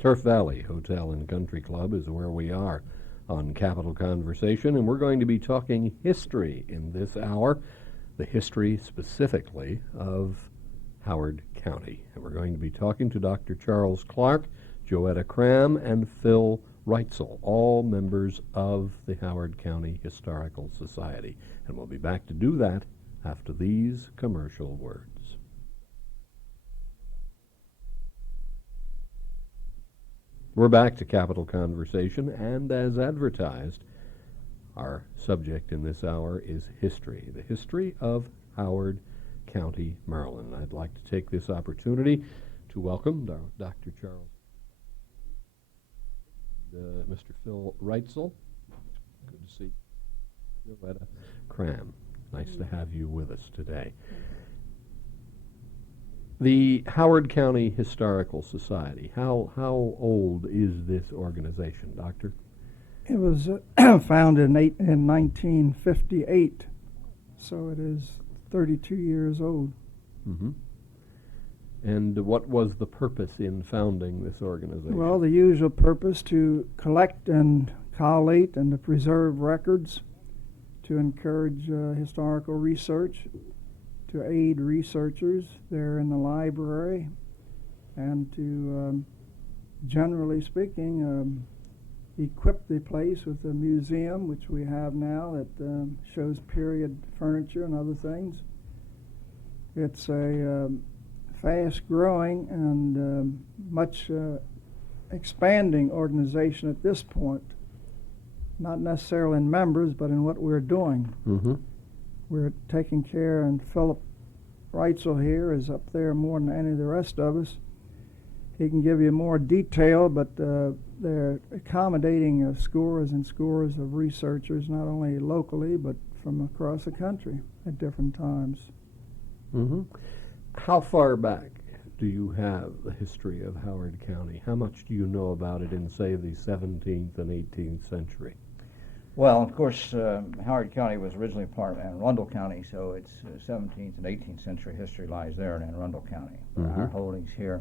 Turf Valley Hotel and Country Club is where we are on Capital Conversation, and we're going to be talking history in this hour, the history specifically of Howard County. And we're going to be talking to Dr. Charles Clark, Joetta Cram, and Phil Reitzel, all members of the Howard County Historical Society. And we'll be back to do that after these commercial words. We're back to Capital Conversation, and as advertised, our subject in this hour is history, the history of Howard County, Maryland. I'd like to take this opportunity to welcome Dr. Charles, Mr. Phil Reitzel. Good to see you. Joetta Cram. Nice to have you with us today. The Howard County Historical Society, how old is this organization, Doctor? It was founded in 1958, so it is 32 years old. Mm-hmm. And what was the purpose in founding this organization? Well, the usual purpose: to collect and collate and to preserve records, to encourage historical research, to aid researchers there in the library, and to, generally speaking, equip the place with a museum, which we have now, that shows period furniture and other things. It's a fast-growing and much expanding organization at this point, not necessarily in members, but in what we're doing. Mm-hmm. We're taking care, and Philip Reitzel here is up there more than any of the rest of us. He can give you more detail, but they're accommodating scores and scores of researchers, not only locally, but from across the country at different times. Mm-hmm. How far back do you have the history of Howard County? How much do you know about it in, say, the 17th and 18th century? Well, of course, Howard County was originally part of Anne Arundel County, so its 17th and 18th century history lies there in Anne Arundel County. Mm-hmm. Our holdings here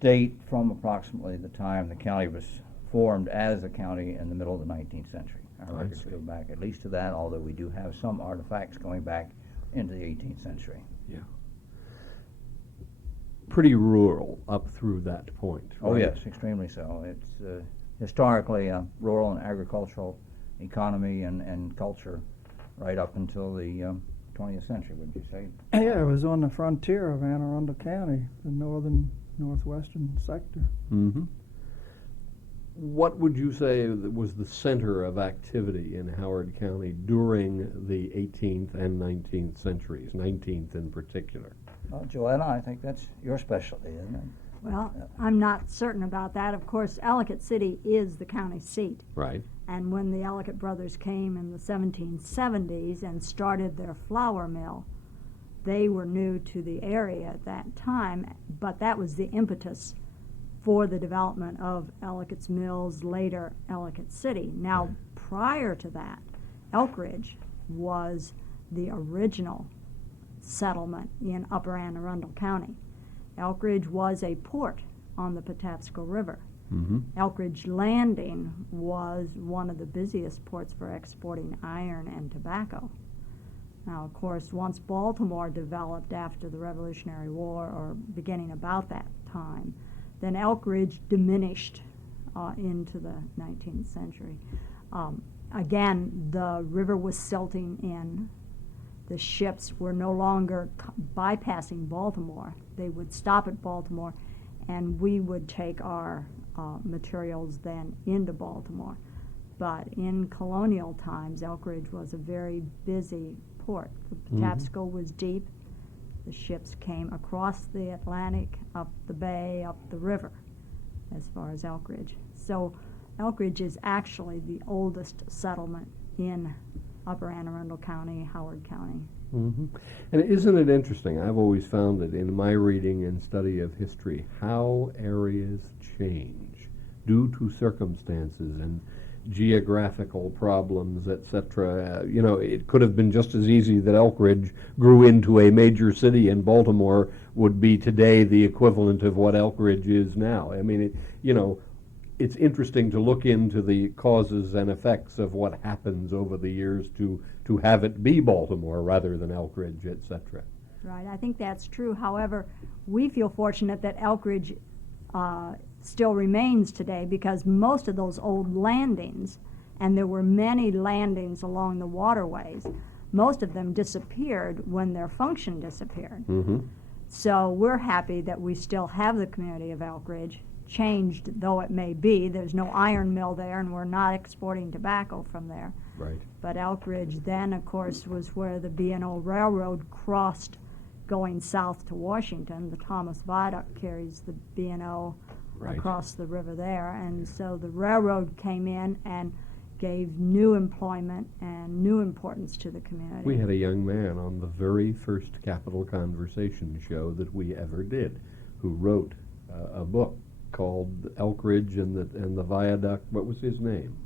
date from approximately the time the county was formed as a county in the middle of the 19th century. Our records go back at least to that, although we do have some artifacts going back into the 18th century. Yeah. Pretty rural up through that point, right? Oh, yes, extremely so. It's historically a rural and agricultural economy and culture right up until the 20th century, wouldn't you say? Yeah, it was on the frontier of Anne Arundel County, the northwestern sector. Mm-hmm. What would you say was the center of activity in Howard County during the 18th and 19th centuries, 19th in particular? Well, Joanna, I think that's your specialty, isn't it? Well, I'm not certain about that. Of course, Ellicott City is the county seat. Right. And when the Ellicott brothers came in the 1770s and started their flour mill, they were new to the area at that time, but that was the impetus for the development of Ellicott's Mills, later Ellicott City. Now, prior to that, Elkridge was the original settlement in Upper Anne Arundel County. Elkridge was a port on the Patapsco River. Mm-hmm. Elkridge Landing was one of the busiest ports for exporting iron and tobacco. Now, of course, once Baltimore developed after the Revolutionary War, or beginning about that time, then Elkridge diminished into the 19th century. Again, the river was silting in. The ships were no longer bypassing Baltimore. They would stop at Baltimore, and we would take our materials then into Baltimore. But in colonial times, Elkridge was a very busy port. The Patapsco was deep. The ships came across the Atlantic, up the bay, up the river, as far as Elkridge. So Elkridge is actually the oldest settlement in Upper Anne Arundel County, Howard County. Mm-hmm. And isn't it interesting? I've always found that in my reading and study of history, how areas change due to circumstances and geographical problems, etc. It could have been just as easy that Elkridge grew into a major city in Baltimore would be today the equivalent of what Elk Ridge is now. I mean, it's interesting to look into the causes and effects of what happens over the years to have it be Baltimore rather than Elk Ridge, etc. Right, I think that's true. However, we feel fortunate that Elk Ridge still remains today, because most of those old landings, and there were many landings along the waterways, most of them disappeared when their function disappeared. Mm-hmm. So we're happy that we still have the community of Elk Ridge, changed though it may be. There's no iron mill there, and we're not exporting tobacco from there. Right. But Elk Ridge then, of course, was where the B&O Railroad crossed going south to Washington. The Thomas Viaduct carries the B&O Right. across the river there. And so the railroad came in and gave new employment and new importance to the community. We had a young man on the very first Capital Conversation show that we ever did who wrote a book called Elk Ridge and the Viaduct. What was his name?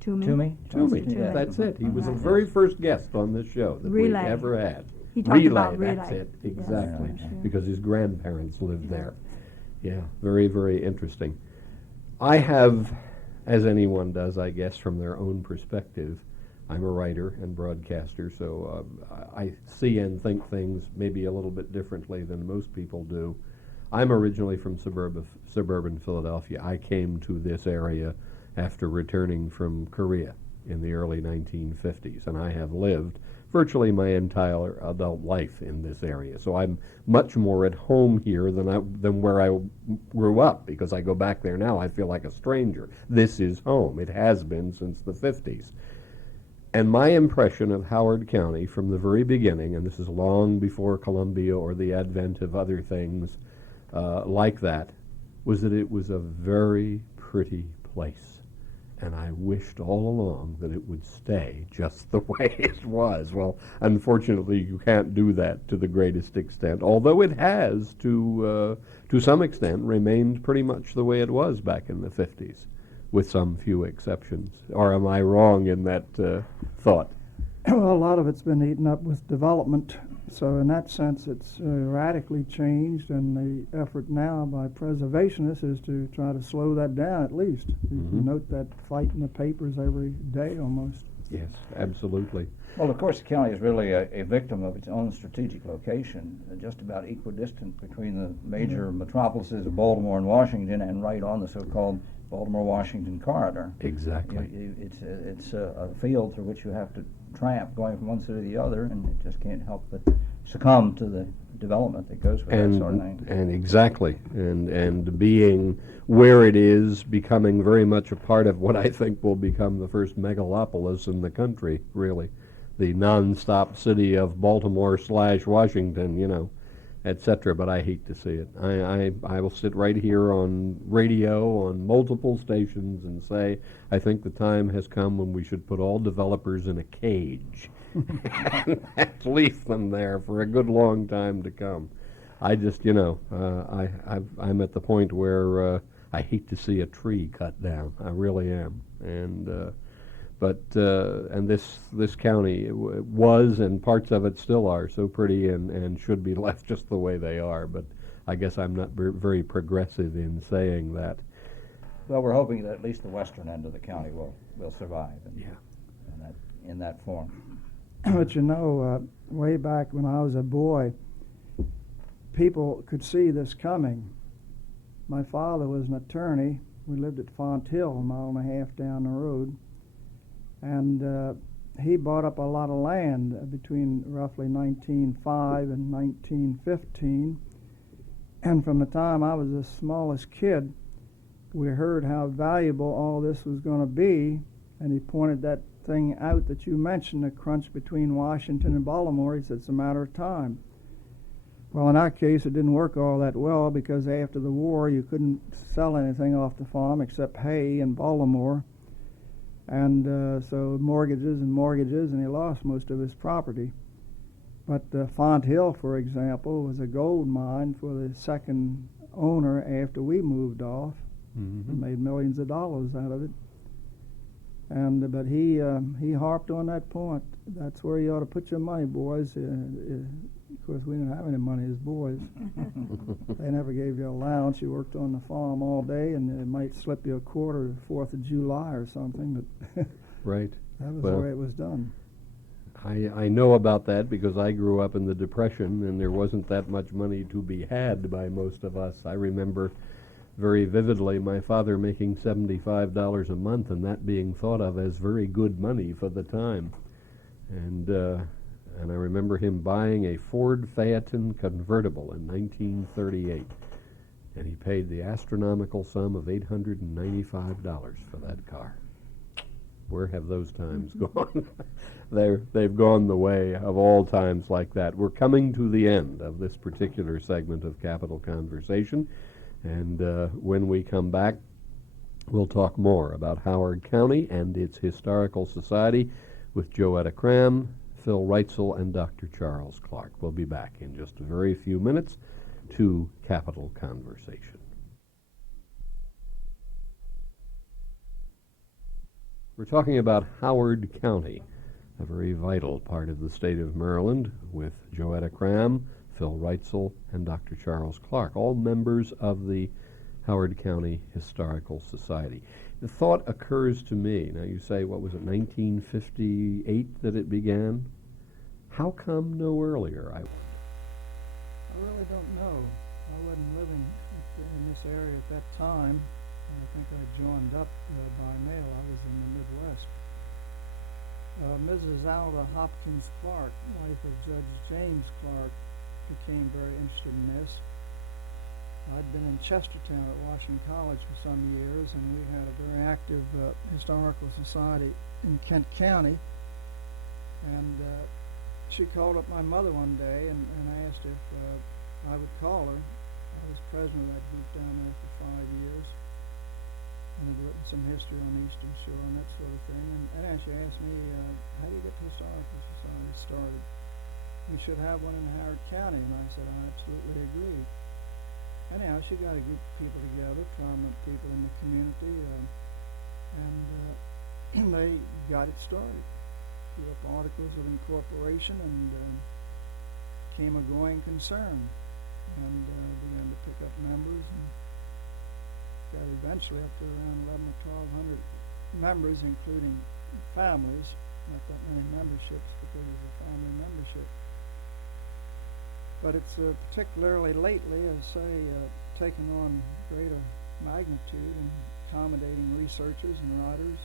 Toomey? Toomey. Yeah. That's it. He was the Right. very first guest on this show that Relay. we ever had. He talked about That's Relay. it. Yes, Exactly. sure. Because his grandparents lived there. Yeah, very, very interesting. I have, as anyone does, I guess, from their own perspective, I'm a writer and broadcaster, so I see and think things maybe a little bit differently than most people do. I'm originally from suburban Philadelphia. I came to this area after returning from Korea in the early 1950s, and I have lived virtually my entire adult life in this area. So I'm much more at home here than where I grew up, because I go back there now, I feel like a stranger. This is home. It has been since the 50s. And my impression of Howard County from the very beginning, and this is long before Columbia or the advent of other things like that, was that it was a very pretty place. And I wished all along that it would stay just the way it was. Well, unfortunately, you can't do that to the greatest extent, although it has, to some extent, remained pretty much the way it was back in the 50s, with some few exceptions. Or am I wrong in that thought? Well, a lot of it's been eaten up with development. So in that sense, it's radically changed, and the effort now by preservationists is to try to slow that down at least. You Mhm. can note that fight in the papers every day almost. Yes, absolutely. Well, of course, the county is really a victim of its own strategic location, just about equidistant between the major metropolises of Baltimore and Washington, and right on the so-called Baltimore-Washington corridor. Exactly. It's a field through which you have to tramp going from one city to the other, and it just can't help but succumb to the development that goes with that sort of thing. And exactly, and being where it is, becoming very much a part of what I think will become the first megalopolis in the country, really. The non-stop city of Baltimore/Washington, etc. But I hate to see it. I will sit right here on radio, on multiple stations, and say, I think the time has come when we should put all developers in a cage and leave them there for a good long time to come. I just, I'm at the point where I hate to see a tree cut down. I really am. And this county was, and parts of it still are, so pretty and should be left just the way they are. But I guess I'm not very progressive in saying that. Well, we're hoping that at least the western end of the county will survive Yeah. in that form. But way back when I was a boy, people could see this coming. My father was an attorney. We lived at Font Hill, a mile and a half down the road. And he bought up a lot of land between roughly 1905 and 1915. And from the time I was the smallest kid, we heard how valuable all this was going to be. And he pointed that thing out that you mentioned, the crunch between Washington and Baltimore. He said it's a matter of time. Well, in our case, it didn't work all that well, because after the war, you couldn't sell anything off the farm except hay in Baltimore. And so mortgages, and he lost most of his property. But Font Hill, for example, was a gold mine for the second owner after we moved off. Mm-hmm. He made millions of dollars out of it. But he harped on that point. That's where you ought to put your money, boys. Of course, we didn't have any money as boys. They never gave you allowance. You worked on the farm all day, and they might slip you a quarter 4th of July or something, but Right. that was Well, the way it was done. I know about that because I grew up in the Depression, and there wasn't that much money to be had by most of us. I remember very vividly my father making $75 a month, and that being thought of as very good money for the time. And I remember him buying a Ford Phaeton convertible in 1938, and he paid the astronomical sum of $895 for that car. Where have those times gone? They've gone the way of all times like that. We're coming to the end of this particular segment of Capital Conversation, and when we come back, we'll talk more about Howard County and its Historical Society with Joetta Cram, Phil Reitzel, and Dr. Charles Clark. We'll be back in just a very few minutes to Capital Conversation. We're talking about Howard County, a very vital part of the state of Maryland, with Joetta Cram, Phil Reitzel, and Dr. Charles Clark, all members of the Howard County Historical Society. The thought occurs to me, now you say, what was it, 1958 that it began? How come no earlier, I wonder? I really don't know. I wasn't living in this area at that time. I think I joined up by mail. I was in the Midwest. Mrs. Alda Hopkins Clark, wife of Judge James Clark, became very interested in this. I'd been in Chestertown at Washington College for some years, and we had a very active historical society in Kent County. And she called up my mother one day and asked if I would call her. I was president of that group down there for 5 years, and had written some history on the Eastern Shore and that sort of thing. And then she asked me, how do you get the Historical Society started? We should have one in Howard County. And I said, I absolutely agree. Anyhow, she got a group of people together, prominent people in the community, and they got it started. Drew up articles of incorporation and became a growing concern, and began to pick up members, and got eventually up to around 11 or 1,200 members, including families. Not that many memberships because it's a family membership. But it's particularly lately, as say, taken on greater magnitude and accommodating researchers and writers,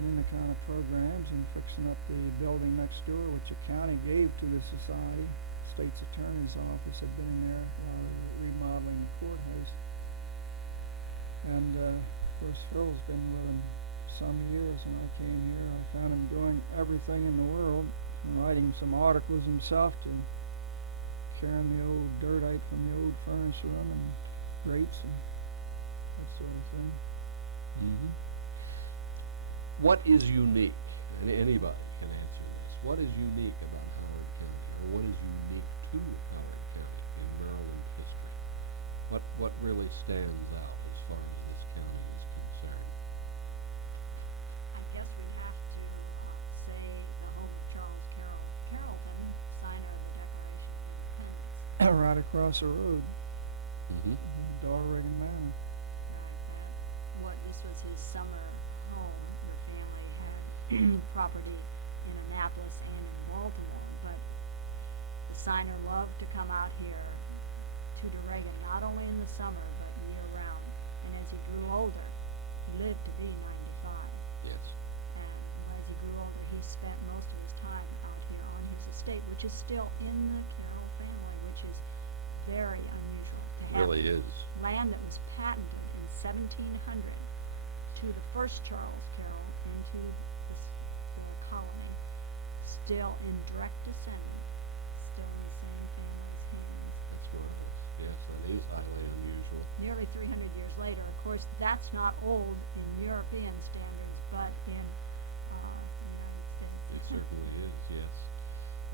and in the kind of programs, and fixing up the building next door, which the county gave to the society. The state's attorney's office had been in there while they were remodeling the courthouse. And of course, Phil's been with them some years. When I came here, I found him doing everything in the world, and writing some articles himself, to carrying the old dirt out from the old furnace room and grates and that sort of thing. Mm-hmm. What is unique? And anybody can answer this. What is unique about Howard County, or what is unique to Howard County in Maryland history? What really stands out as far as this county is concerned? I guess we have to say the home of Charles Carrollton, signer of the Declaration of Independence. Right across the road, Mm-hmm. Dalrigan Manor. This was his summer home. The family had property in Annapolis and in Baltimore, but the signer loved to come out here to Reagan, not only in the summer but year round. And as he grew older, he lived to be 95. Yes. And as he grew older, he spent most of his time out here on his estate, which is still in the Carroll family, which is very unusual to have. Really is. Land that was patented in 1700 to the first Charles Carroll into the colony, still in direct descendant, still in the same family's hands. That's marvelous. Yes, that is highly unusual. Nearly 300 years later, of course, that's not old in European standards, but in the United States. It certainly is, yes.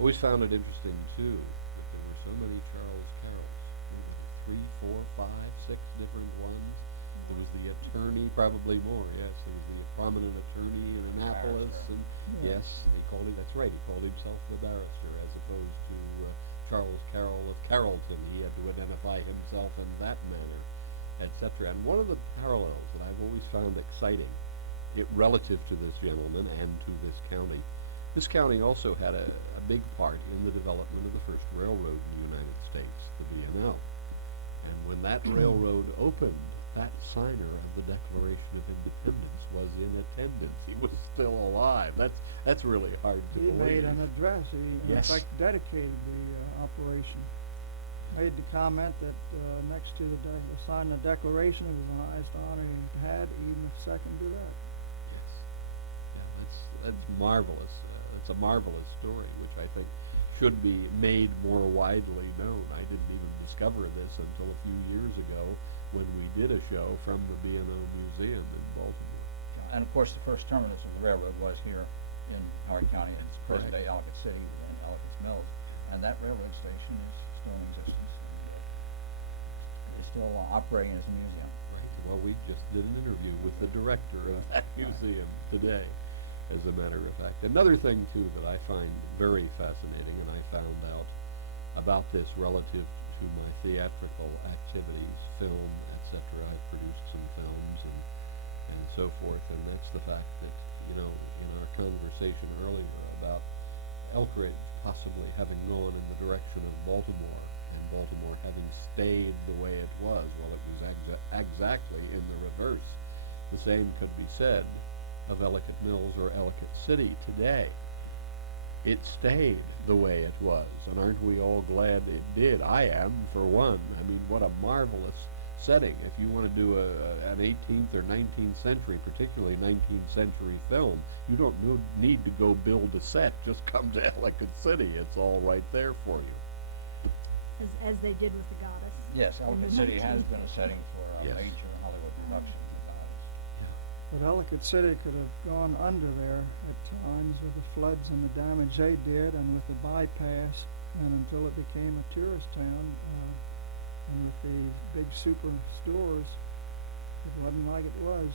Always found it interesting, too, that there were so many Charles Carrolls. 3, 4, 5, 6 different ones. There was the attorney, probably more, yes. There was the prominent attorney in Annapolis, and yes, he called it, that's right, he called himself the barrister, as opposed to Charles Carroll of Carrollton. He had to identify himself in that manner, etc. And one of the parallels that I've always found exciting, relative to this gentleman and to this county also had a big part in the development of the first railroad in the United States, the B&L. And when that railroad opened, that signer of the Declaration of Independence was in attendance. He was still alive. That's really hard to He believe. made an address. He, in Yes. fact, dedicated the operation. Made the comment that next to the sign the Declaration, it was the highest honor he had, even if second to that. Yes. Yeah, that's marvelous. It's a marvelous story, which I think should be made more widely known. I didn't even discover this until a few years ago when we did a show from the B&O Museum in Baltimore. And of course, the first terminus of the railroad was here in Howard County. It's Correct. present-day Ellicott City and Ellicott's Mills. And that railroad station is still in existence. It is still operating as a museum. Right. Well, we just did an interview with the director of that museum today, as a matter of fact. Another thing, too, that I find very fascinating, and I found out about this relative to my theatrical activities, film, etc. I've produced some films and so forth, and that's the fact that, in our conversation earlier about Elkridge possibly having gone in the direction of Baltimore, and Baltimore having stayed the way it was, well, it was exactly in the reverse. The same could be said of Ellicott Mills or Ellicott City today. It stayed the way it was, and aren't we all glad it did? I am, for one. I mean, what a marvelous setting. If you want to do an 18th or 19th century, particularly 19th century film, you don't need to go build a set. Just come to Ellicott City. It's all right there for you. As they did with the Goddess. Yes, Ellicott City has 19th been a setting for a Yes. major Hollywood production. But Ellicott City could have gone under there at times with the floods and the damage they did, and with the bypass, and until it became a tourist town, and with the big super stores, it wasn't like it was.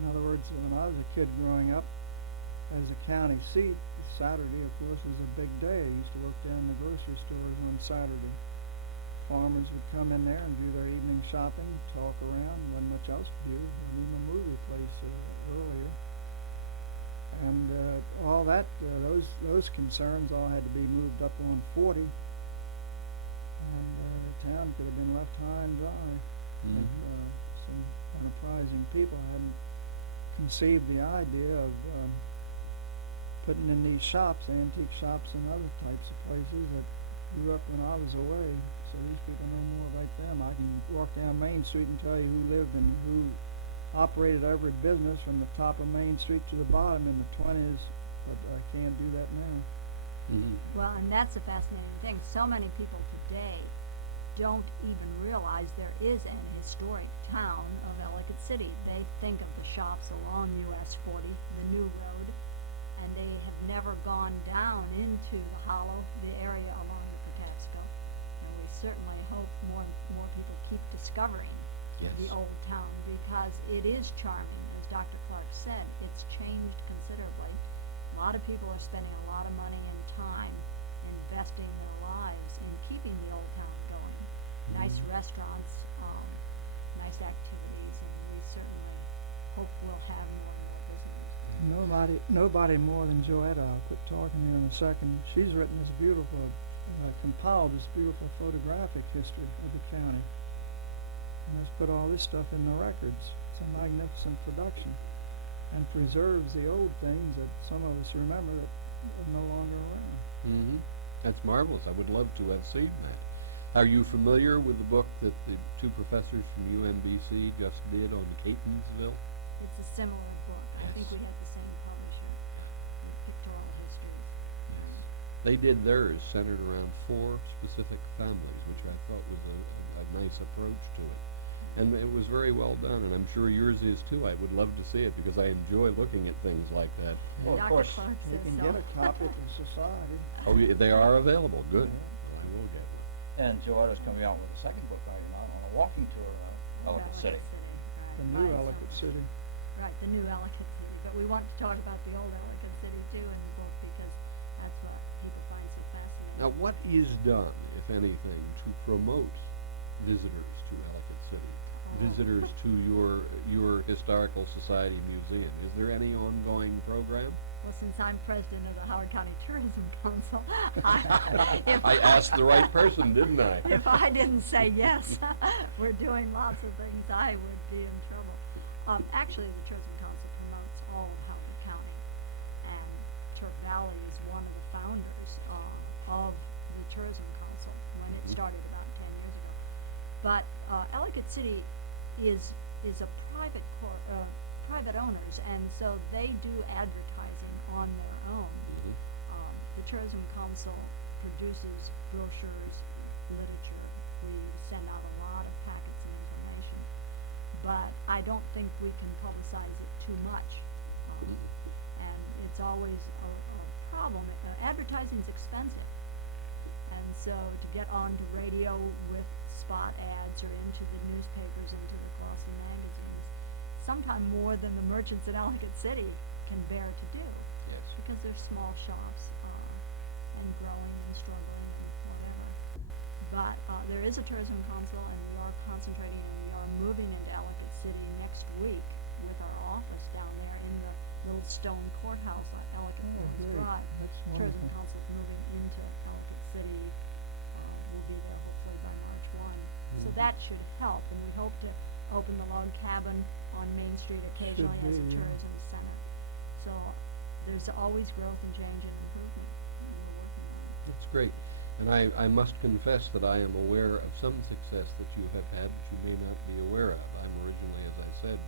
In other words, when I was a kid growing up, as a county seat, Saturday, of course, was a big day. I used to work down in the grocery stores on Saturday. Farmers would come in there and do their evening shopping, talk around, wasn't much else to do, wasn't even a movie place earlier. And all that, those concerns all had to be moved up on 40, and the town could have been left high and dry. If some enterprising people hadn't conceived the idea of putting in these shops, antique shops and other types of places that grew up when I was away. So these people know more about them. I can walk down Main Street and tell you who lived and who operated every business from the top of Main Street to the bottom in the 20s, but I can't do that now. Well, and that's a fascinating thing. So many people today don't even realize there is an historic town of Ellicott City. They think of the shops along US 40, the new road, and they have never gone down into the hollow, the area along the Patapsco. And we certainly hope more people keep discovering the old town, because it is charming. As Dr. Clark said, it's changed considerably. A lot of people are spending a lot of money and time investing their lives in keeping the old town going. Nice restaurants, nice activities, and we certainly hope we'll have more and more visitors. Nobody more than Joetta. I'll quit talking here in a second. She's written this beautiful, compiled this beautiful photographic history of the county, and has put all this stuff in the records. It's a magnificent production, and preserves the old things that some of us remember that are no longer around. That's marvelous. I would love to have seen that. Are you familiar with the book that the two professors from UNBC just did on Catonsville? It's a similar book. I think we had the same publisher, with pictorial history. They did theirs centered around 4 specific families, which I thought was a nice approach to it. And it was very well done, and I'm sure yours is too. I would love to see it because I enjoy looking at things like that. Well, of Dr. course, Clark You says can so. get a copy at the society. Oh, they are available. Good. Well, I will get one. and Joetta's coming out with a second book right now on a walking tour of Ellicott City. The Right, new right, Ellicott so- City. Right, the new Ellicott City, but we want to talk about the old Ellicott City too in the book, because that's what people find so fascinating. Now, what is done, if anything, to promote visitors to Ellicott City, visitors to your historical society museum? Is there any ongoing program? Well, since I'm president of the Howard County Tourism Council, I asked the right person, didn't I? if I didn't say yes, we're doing lots of things, I would be in trouble. Actually, the Tourism Council promotes all of Howard County, and Turk Valley is one of the founders of the Tourism Council when it started about 10 years ago. But Ellicott City is a private owners, and so they do advertising on their own. The Tourism Council produces brochures, literature. We send out a lot of packets of information, but I don't think we can publicize it too much. And it's always a problem. Advertising is expensive, and so to get onto radio with spot ads or into the newspapers, into the glossy magazines, sometimes more than the merchants in Ellicott City can bear to do. Yes. Because they're small shops and growing and struggling and whatever. But there is a tourism council, and we are concentrating, and we are moving into Ellicott City next week with our office down there in the little stone courthouse on Ellicott Mills great. Drive. That's Tourism wonderful. council is moving into Ellicott City. We'll be there hopefully by March 1. So that should help, and we hope to open the log cabin on Main Street occasionally as a be, yeah. tourism center. So there's always growth and change and improvement, and we're working on it. That's great. And I must confess that I am aware of some success that you have had that you may not be aware of. I'm originally, as I said,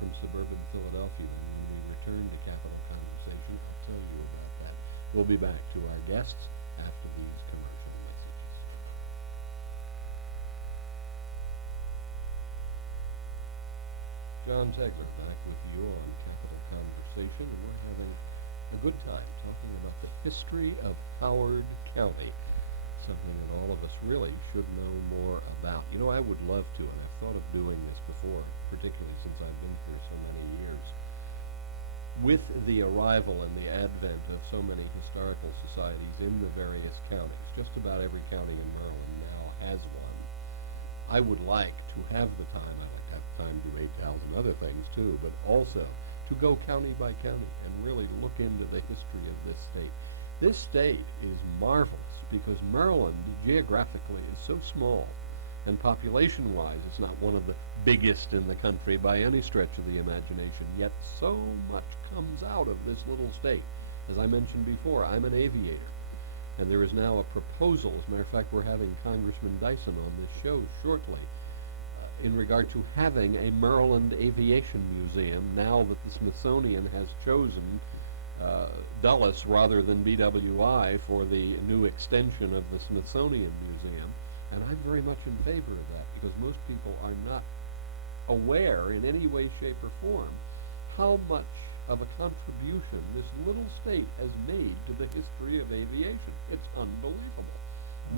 from suburban Philadelphia, and when we return to Capital Conversation, I'll tell you about that. We'll be back to our guests after these commercial messages. John Zegler back with you on Capital Conversation, and we're having a good time talking about the history of Howard County, something that all of us really should know more about. You know, I would love to, and I've thought of doing this before, particularly since I've been here so many years. With the arrival and the advent of so many historical societies in the various counties, just about every county in Maryland now has one. I would like to have the time, I like to have time to do 8,000 other things too, but also to go county by county and really look into the history of this state. This state is marvelous because Maryland geographically is so small, and population-wise it's not one of the biggest in the country by any stretch of the imagination, yet so much comes out of this little state. As I mentioned before, I'm an aviator, and there is now a proposal, as a matter of fact we're having Congressman Dyson on this show shortly, in regard to having a Maryland Aviation Museum now that the Smithsonian has chosen Dulles rather than BWI for the new extension of the Smithsonian Museum. And I'm very much in favor of that because most people are not aware in any way, shape, or form how much of a contribution this little state has made to the history of aviation. It's unbelievable.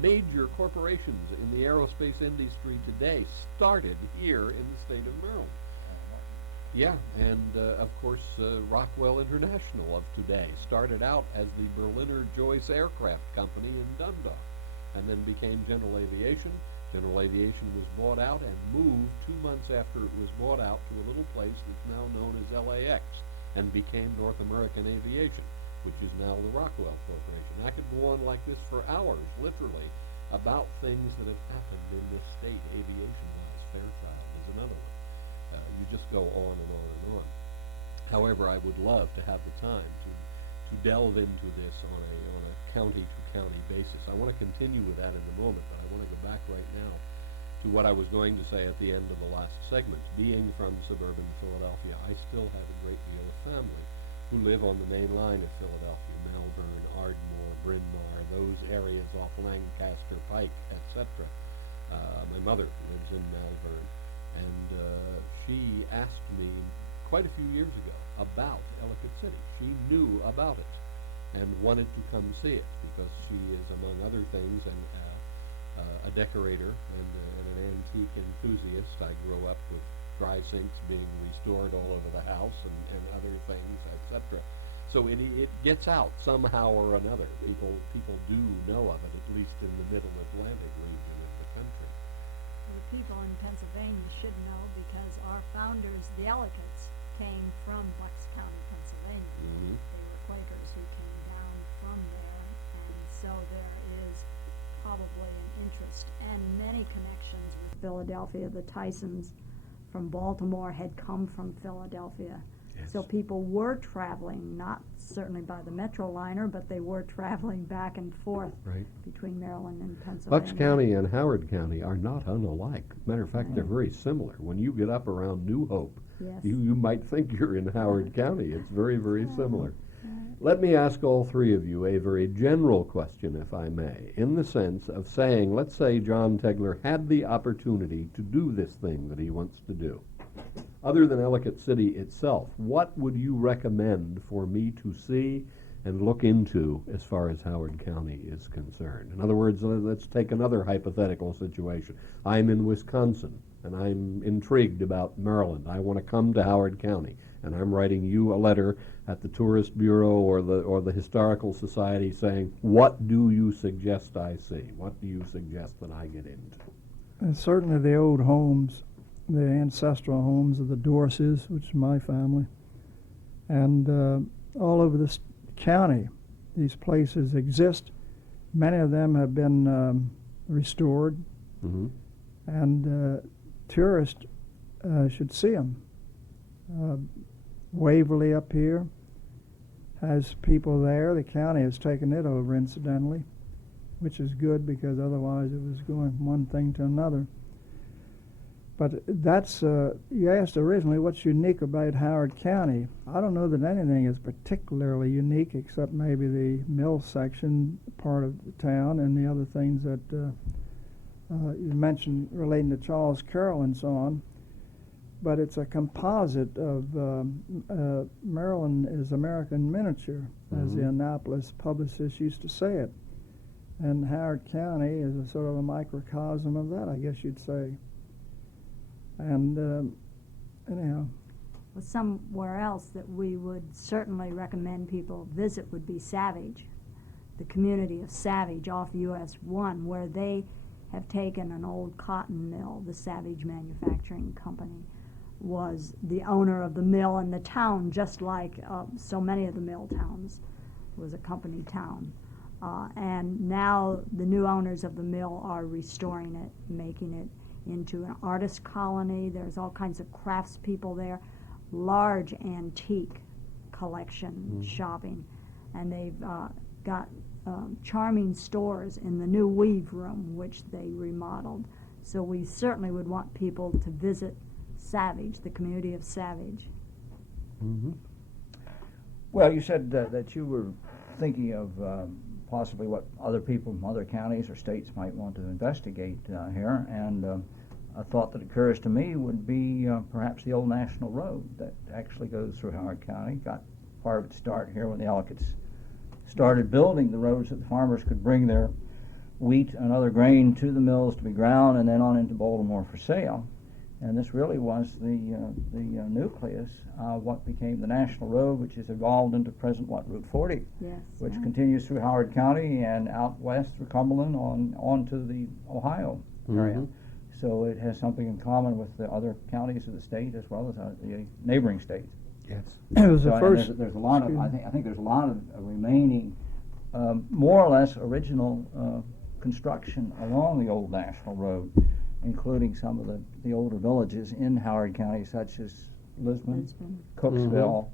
Major corporations in the aerospace industry today started here in the state of Maryland. Yeah, and of course Rockwell International of today started out as the Berliner Joyce Aircraft Company in Dundalk and then became General Aviation. General Aviation was bought out and moved 2 months after it was bought out to a little place that's now known as LAX and became North American Aviation, which is now the Rockwell Corporation. I could go on like this for hours, literally, about things that have happened in this state aviation-wise. Fairchild is another one. You just go on and on and on. However, I would love to have the time to delve into this on a county-to-county basis. I want to continue with that in a moment, but I want to go back right now to what I was going to say at the end of the last segment. Being from suburban Philadelphia, I still have a great deal of family who live on the main line of Philadelphia, Malvern, Ardmore, Bryn Mawr, those areas off Lancaster, Pike, etc. My mother lives in Malvern, and she asked me quite a few years ago about Ellicott City. She knew about it and wanted to come see it because she is, among other things, a decorator and an antique enthusiast. I grew up with dry sinks being restored all over the house and other things, etc. So it gets out somehow or another. People do know of it, at least in the middle Atlantic region of the country. The people in Pennsylvania should know because our founders, the Ellicotts, came from Bucks County, Pennsylvania. Mhm. They were Quakers who came down from there, and so there is probably an interest and many connections with Philadelphia. The Tysons from Baltimore had come from Philadelphia. Yes. So people were traveling, not certainly by the Metro liner, but they were traveling back and forth Right. between Maryland and Pennsylvania. Bucks County and Howard County are not unalike. Matter of fact, they're very similar. When you get up around New Hope, Yes. you might think you're in Howard County. It's very, very similar. Right. Let me ask all three of you a very general question, if I may, in the sense of saying, let's say John Tegler had the opportunity to do this thing that he wants to do. Other than Ellicott City itself, what would you recommend for me to see and look into as far as Howard County is concerned? In other words, let's take another hypothetical situation. I'm in Wisconsin, and I'm intrigued about Maryland. I want to come to Howard County, and I'm writing you a letter at the Tourist Bureau or the Historical Society saying, what do you suggest I see? What do you suggest that I get into? And certainly the old homes, the ancestral homes of the Dorses, which is my family, and all over this county, these places exist. Many of them have been restored, Mm-hmm. and tourists should see them. Waverly up here has people there. The county has taken it over, incidentally, which is good because otherwise it was going from one thing to another. But that's, you asked originally what's unique about Howard County. I don't know that anything is particularly unique except maybe the mill section part of the town and the other things that you mentioned relating to Charles Carroll and so on. But it's a composite of Maryland is American miniature, as the Annapolis publicist used to say it. And Howard County is a sort of a microcosm of that, I guess you'd say. And anyhow. Well, somewhere else that we would certainly recommend people visit would be Savage, the community of Savage off US 1, where they have taken an old cotton mill. The Savage Manufacturing Company was the owner of the mill, and the town, just like so many of the mill towns, was a company town. And now the new owners of the mill are restoring it, making it into an artist colony. There's all kinds of craftspeople there, large antique collection shopping, and they've got charming stores in the new weave room, which they remodeled. So we certainly would want people to visit Savage, the community of Savage. Mm-hmm. Well, you said that you were thinking of possibly what other people from other counties or states might want to investigate here, and a thought that occurs to me would be perhaps the old National Road that actually goes through Howard County. Got part of its start here when the Ellicotts started building the roads that the farmers could bring their wheat and other grain to the mills to be ground and then on into Baltimore for sale. And this really was the nucleus of what became the National Road, which has evolved into present Route 40, Yes. which continues through Howard County and out west through Cumberland on to the Ohio area. So it has something in common with the other counties of the state as well as the neighboring states. Yes. It was the So, first. and there's a lot of, I think there's a lot of remaining, more or less original construction along the old National Road, including some of the older villages in Howard County, such as Lisbon, Cooksville,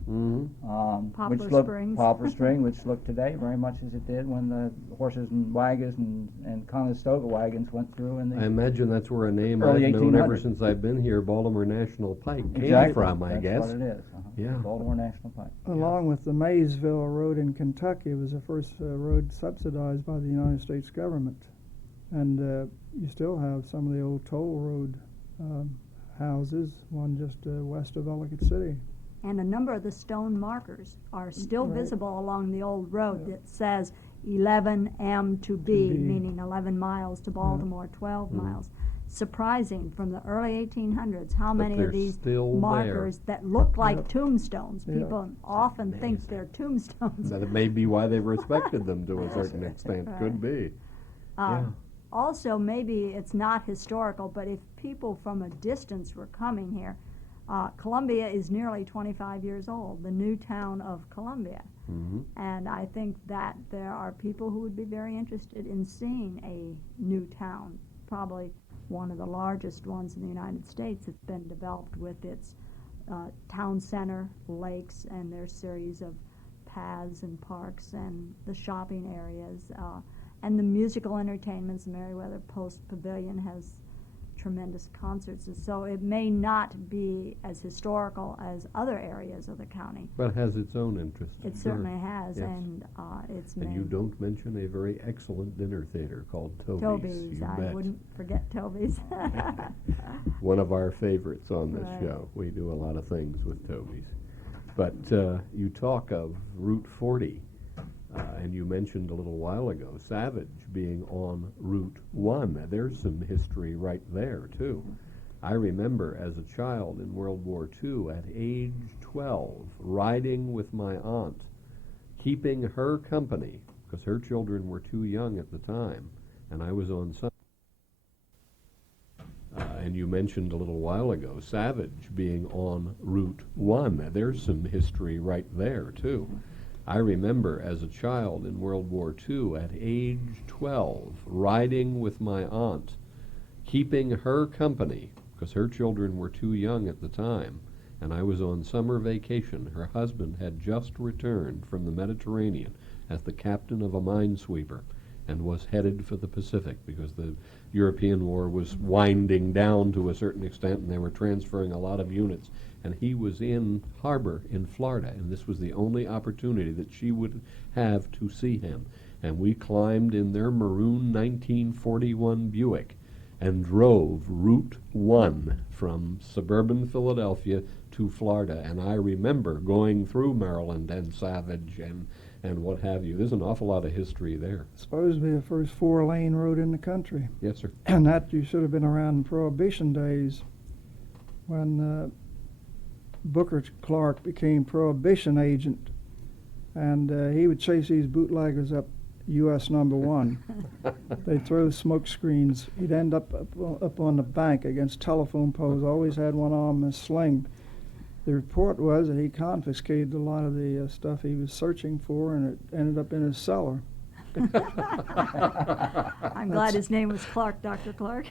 Poplar Spring, which looked today very much as it did when the horses and wagons and Conestoga wagons went through in the I imagine that's where a name early I've known ever 1800s. since I've been here, Baltimore National Pike, came Exactly. from, I That's guess. what it is. Yeah. Baltimore National Pike. Along with the Maysville Road in Kentucky, it was the first road subsidized by the United States government. And you still have some of the old toll road houses, one just west of Ellicott City. And a number of the stone markers are still Right. visible along the old road that says 11 M to B, B. meaning 11 miles to Baltimore, 12 miles. surprising from the early 1800s how many they're of these still markers that look like Yep. tombstones. Yeah. People often think amazing. they're tombstones. That may be why they respected them to a certain extent. Could be. Yeah. Also, maybe it's not historical, but if people from a distance were coming here, Columbia is nearly 25 years old, the new town of Columbia. Mm-hmm. And I think that there are people who would be very interested in seeing a new town, probably one of the largest ones in the United States. It's been developed with its town center, lakes, and their series of paths and parks and the shopping areas. And the musical entertainments. The Meriwether Post Pavilion has tremendous concerts, and so it may not be as historical as other areas of the county. But it has its own interest. It sure. certainly has, Yes. and it's And you don't mention a very excellent dinner theater called Toby's. Toby's. You I bet. wouldn't forget Toby's. One of our favorites on this Right. show. We do a lot of things with Toby's. But you talk of Route 40, and you mentioned a little while ago Savage being on Route 1. There's some history right there, too. I remember as a child in World War II, at age 12, riding with my aunt, keeping her company, because her children were too young at the time, and I was on some. And you mentioned a little while ago Savage being on Route 1. There's some history right there, too. I remember as a child in World War II, at age 12, riding with my aunt, keeping her company, because her children were too young at the time, and I was on summer vacation. Her husband had just returned from the Mediterranean as the captain of a minesweeper and was headed for the Pacific because the European war was winding down to a certain extent and they were transferring a lot of units. And he was in harbor in Florida, and this was the only opportunity that she would have to see him. And we climbed in their maroon 1941 Buick and drove Route 1 from suburban Philadelphia to Florida. And I remember going through Maryland and Savage and what have you. There's an awful lot of history there. Supposed to be the first 4-lane road in the country. Yes, sir. And that you should have been around in Prohibition days when Booker Clark became Prohibition agent. And he would chase these bootleggers up U.S. number 1. They'd throw smoke screens. He'd end up on the bank against telephone poles, always had one arm in a sling. The report was that he confiscated a lot of the stuff he was searching for, and it ended up in his cellar. I'm glad his name was Clark, Dr. Clark.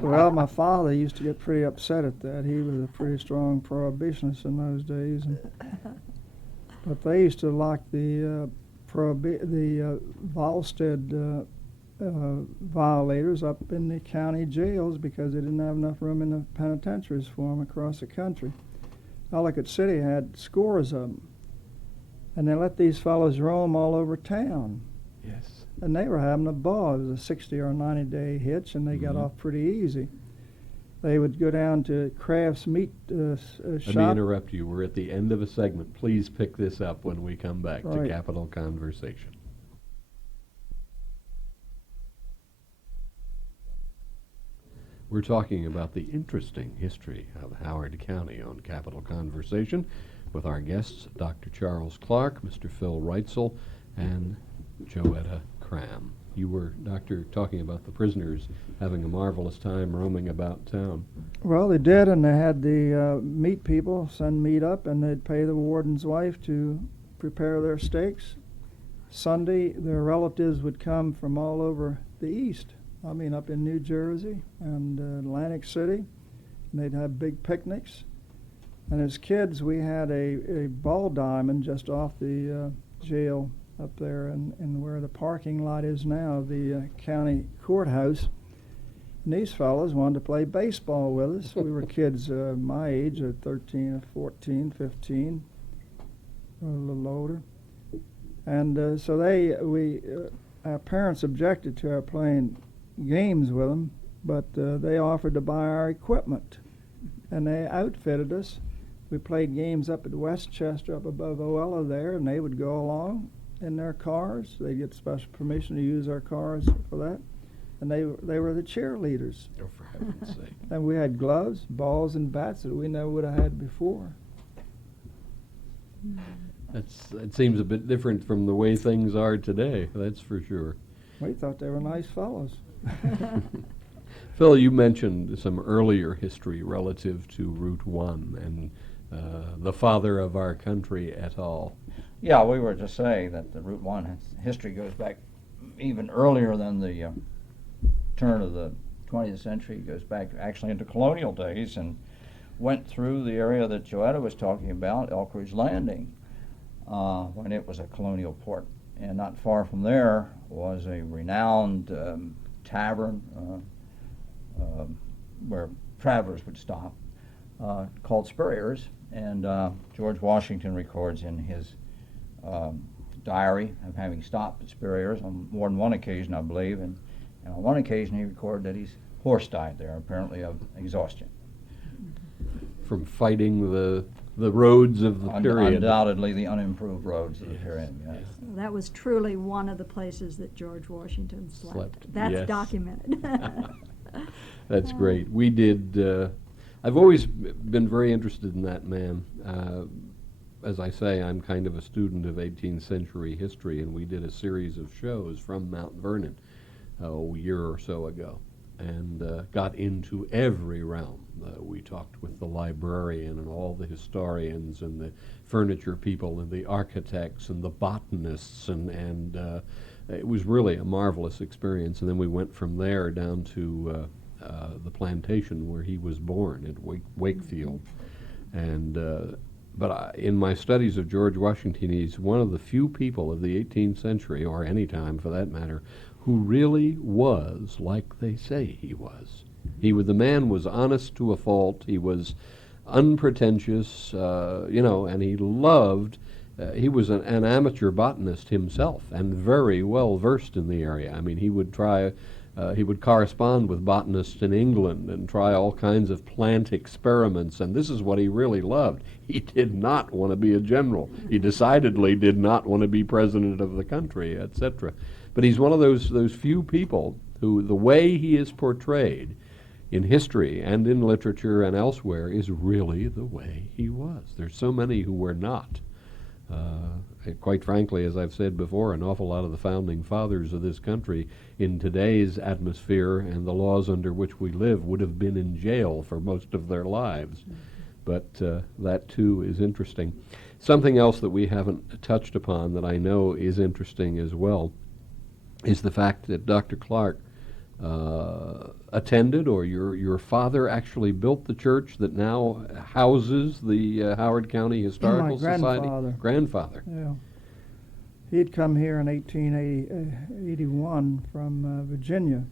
Well, my father used to get pretty upset at that. He was a pretty strong prohibitionist in those days. But they used to lock the Volstead violators up in the county jails because they didn't have enough room in the penitentiaries for them across the country. Ellicott City had scores of them. And they let these fellows roam all over town. Yes. And they were having a ball. It was a 60 or 90-day hitch, and they got off pretty easy. They would go down to Kraft's meat shop. Let me interrupt you. We're at the end of a segment. Please pick this up when we come back to Right. Capital Conversation. We're talking about the interesting history of Howard County on Capital Conversation with our guests, Dr. Charles Clark, Mr. Phil Reitzel, and Joetta Cram. You were, Doctor, talking about the prisoners having a marvelous time roaming about town. Well, they did, and they had the meat people send meat up, and they'd pay the warden's wife to prepare their steaks. Sunday, their relatives would come from all over the east. I mean, up in New Jersey and Atlantic City, and they'd have big picnics. And as kids, we had a ball diamond just off the jail up there and where the parking lot is now, the county courthouse. And these fellows wanted to play baseball with us. We were kids my age, 13, 14, 15, or a little older. And so our parents objected to our playing games with them, but they offered to buy our equipment. And they outfitted us. We played games up at Westchester, up above Oella there, and they would go along in their cars. They get special permission to use our cars for that. and they were the cheerleaders. Oh, for heaven's sake. And we had gloves, balls, and bats that we never would have had before. It seems a bit different from the way things are today, that's for sure. We thought they were nice fellows. Phil, you mentioned some earlier history relative to Route 1 and the father of our country et al. Yeah, we were just saying that the Route 1 history goes back even earlier than the turn of the 20th century. It goes back actually into colonial days and went through the area that Joetta was talking about, Elkridge Landing, when it was a colonial port. And not far from there was a renowned tavern where travelers would stop, called Spurrier's. And George Washington records in his diary of having stopped at Spurrier's on more than one occasion, I believe. And on one occasion he recorded that his horse died there, apparently of exhaustion. From fighting the roads of the period. Undoubtedly the unimproved roads of the period, yes. That was truly one of the places that George Washington slept. That's yes. documented. That's great. We did, I've always been very interested in that man. As I say, I'm kind of a student of 18th century history, and we did a series of shows from Mount Vernon a year or so ago, and got into every realm. We talked with the librarian and all the historians and the furniture people and the architects and the botanists, and it was really a marvelous experience. And then we went from there down to the plantation where he was born at Wakefield. And but in my studies of George Washington, he's one of the few people of the 18th century, or any time for that matter, who really was like they say he was. The man was honest to a fault. He was unpretentious, and he loved. He was an amateur botanist himself, and very well versed in the area. I mean, he would correspond with botanists in England and try all kinds of plant experiments, and this is what he really loved. He did not want to be a general. He decidedly did not want to be president of the country, etc. But he's one of those few people who, the way he is portrayed in history and in literature and elsewhere, is really the way he was. There's so many who were not. Quite frankly, as I've said before, an awful lot of the founding fathers of this country in today's atmosphere and the laws under which we live would have been in jail for most of their lives. But that too is interesting. Something else that we haven't touched upon that I know is interesting as well is the fact that Dr. Clark attended, or your father actually built the church that now houses the Howard County Historical Society. Grandfather. Yeah. He had come here in 1881 from Virginia.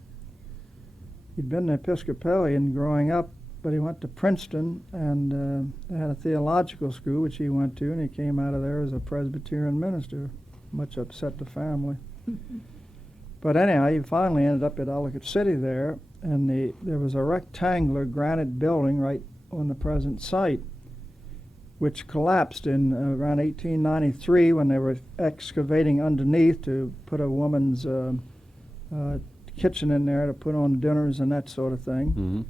He'd been an Episcopalian growing up, but he went to Princeton, and they had a theological school which he went to, and he came out of there as a Presbyterian minister, much upset the family. But anyhow, he finally ended up at Ellicott City there, and there was a rectangular granite building right on the present site, which collapsed in around 1893 when they were excavating underneath to put a woman's kitchen in there to put on dinners and that sort of thing. Mm-hmm.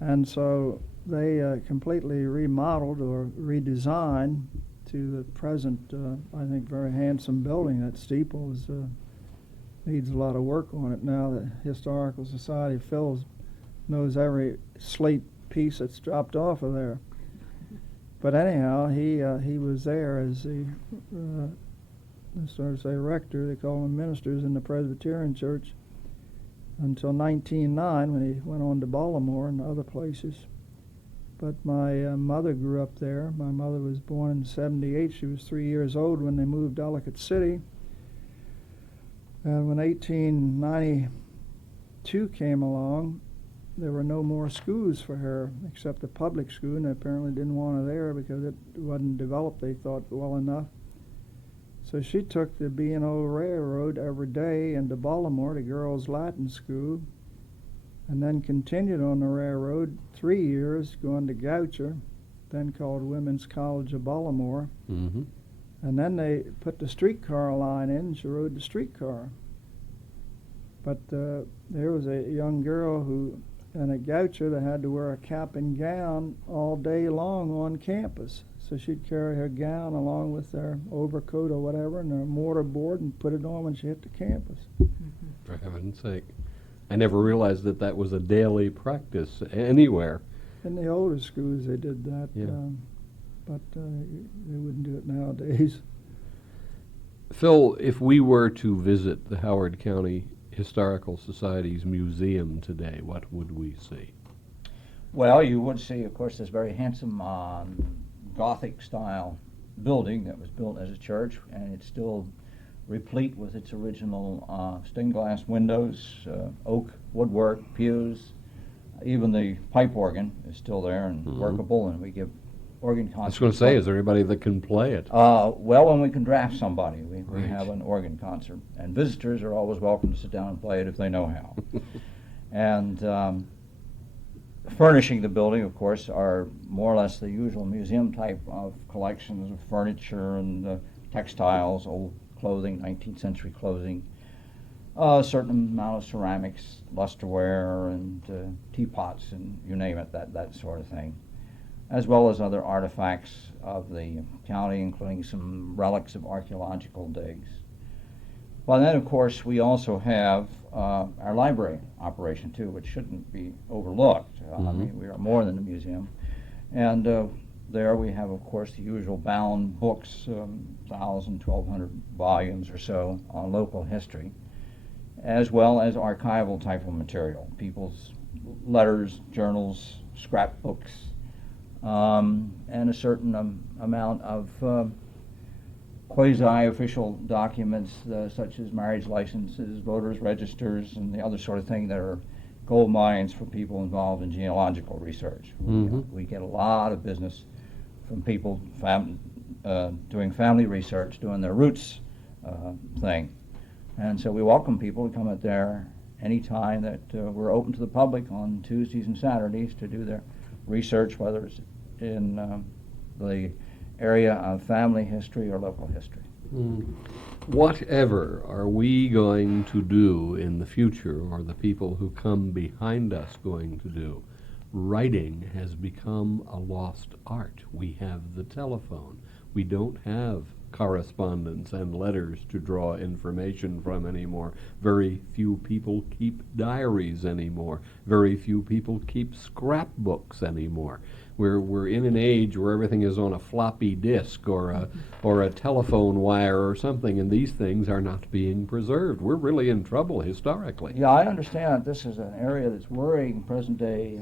And so they completely remodeled or redesigned to the present, I think, very handsome building. That steeple needs a lot of work on it now. The Historical Society knows every slate piece that's dropped off of there. But anyhow, he was there as the rector. They call them ministers in the Presbyterian Church until 1909, when he went on to Baltimore and other places. But my mother grew up there. My mother was born in '78. She was 3 years old when they moved to Ellicott City. And when 1892 came along, there were no more schools for her except a public school, and they apparently didn't want her there because it wasn't developed, they thought, well enough. So she took the B&O Railroad every day into Baltimore to girls' Latin school, and then continued on the railroad 3 years, going to Goucher, then called Women's College of Baltimore. Mm-hmm. And then they put the streetcar line in, and she rode the streetcar. But there was a young girl who, and a gaucho that had to wear a cap and gown all day long on campus. So she'd carry her gown along with her overcoat or whatever and her mortarboard and put it on when she hit the campus. For heaven's sake. I never realized that that was a daily practice anywhere. In the older schools they did that, Yeah. but they wouldn't do it nowadays. Phil, if we were to visit the Howard County Historical Society's museum today, what would we see? Well, you would see, of course, this very handsome Gothic-style building that was built as a church, and it's still replete with its original stained glass windows, oak woodwork, pews. Even the pipe organ is still there and workable, and we give organ concerts. I was going to say, is there anybody that can play it? Well, when we can draft somebody, we Right. have an organ concert, and visitors are always welcome to sit down and play it if they know how. And furnishing the building, of course, are more or less the usual museum type of collections of furniture and textiles, old clothing, 19th century clothing, a certain amount of ceramics, lusterware, and teapots, and you name it, that sort of thing, as well as other artifacts of the county, including some relics of archaeological digs. Well, then, of course, we also have our library operation, too, which shouldn't be overlooked. I mean, we are more than a museum. And there we have, of course, the usual bound books, 1,000, 1,200 volumes or so on local history, as well as archival type of material, people's letters, journals, scrapbooks, and a certain amount of quasi-official documents such as marriage licenses, voters' registers, and the other sort of thing that are gold mines for people involved in genealogical research. We get a lot of business from people doing family research, doing their roots thing. And so we welcome people to come out there anytime that we're open to the public on Tuesdays and Saturdays to do their research, whether it's in the area of family history or local history. Whatever are we going to do in the future, or the people who come behind us going to do? Writing has become a lost art. We have the telephone. We don't have correspondence and letters to draw information from anymore. Very few people keep diaries anymore. Very few people keep scrapbooks anymore. We're in an age where everything is on a floppy disk or a telephone wire or something, and these things are not being preserved. We're really in trouble historically. Yeah, I understand that this is an area that's worrying present-day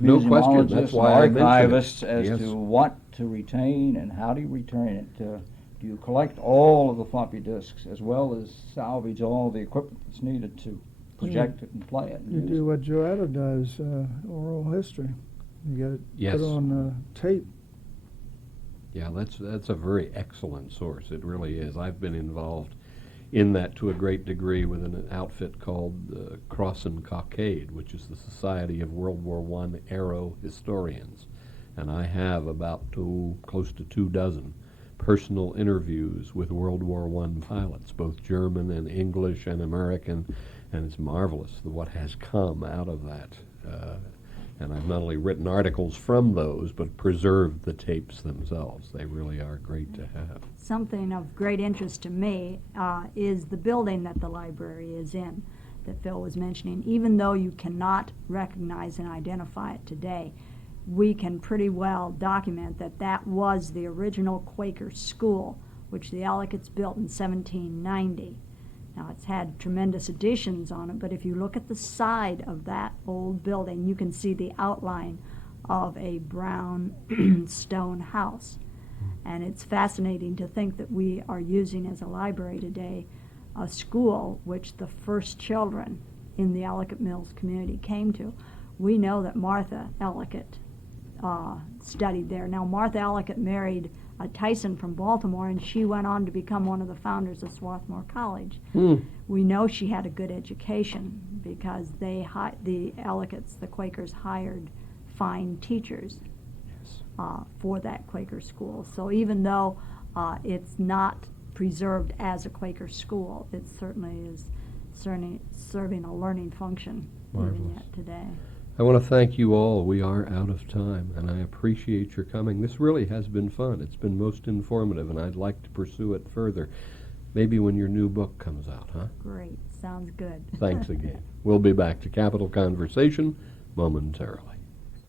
No question. That's museologists why I and mentioned it. archivists as Yes. to what to retain and how do you retain it. Do you collect all of the floppy disks as well as salvage all the equipment that's needed to project it and play it? and You use do it? what Joetta does, oral history. You get it Yes. put on tape. Yeah, that's a very excellent source. It really is. I've been involved in that to a great degree with an outfit called Cross and Cockade, which is the Society of World War I Aero Historians. And I have about close to 24 personal interviews with World War I pilots, both German and English and American, and it's marvelous what has come out of that. And I've not only written articles from those, but preserved the tapes themselves. They really are great to have. Something of great interest to me is the building that the library is in, that Phil was mentioning. Even though you cannot recognize and identify it today, we can pretty well document that that was the original Quaker School, which the Ellicotts built in 1790. Now, it's had tremendous additions on it, but if you look at the side of that old building, you can see the outline of a brown stone house. And it's fascinating to think that we are using as a library today a school which the first children in the Ellicott Mills community came to. We know that Martha Ellicott studied there. Now, Martha Ellicott married Tyson from Baltimore, and she went on to become one of the founders of Swarthmore College. We know she had a good education because the Ellicotts, the Quakers, hired fine teachers for that Quaker school. So even though it's not preserved as a Quaker school, it certainly is serving a learning function even Marvelous. yet today. I want to thank you all. We are out of time, and I appreciate your coming. This really has been fun. It's been most informative, and I'd like to pursue it further. Maybe when your new book comes out, huh? Great, sounds good. Thanks again. We'll be back to Capital Conversation momentarily.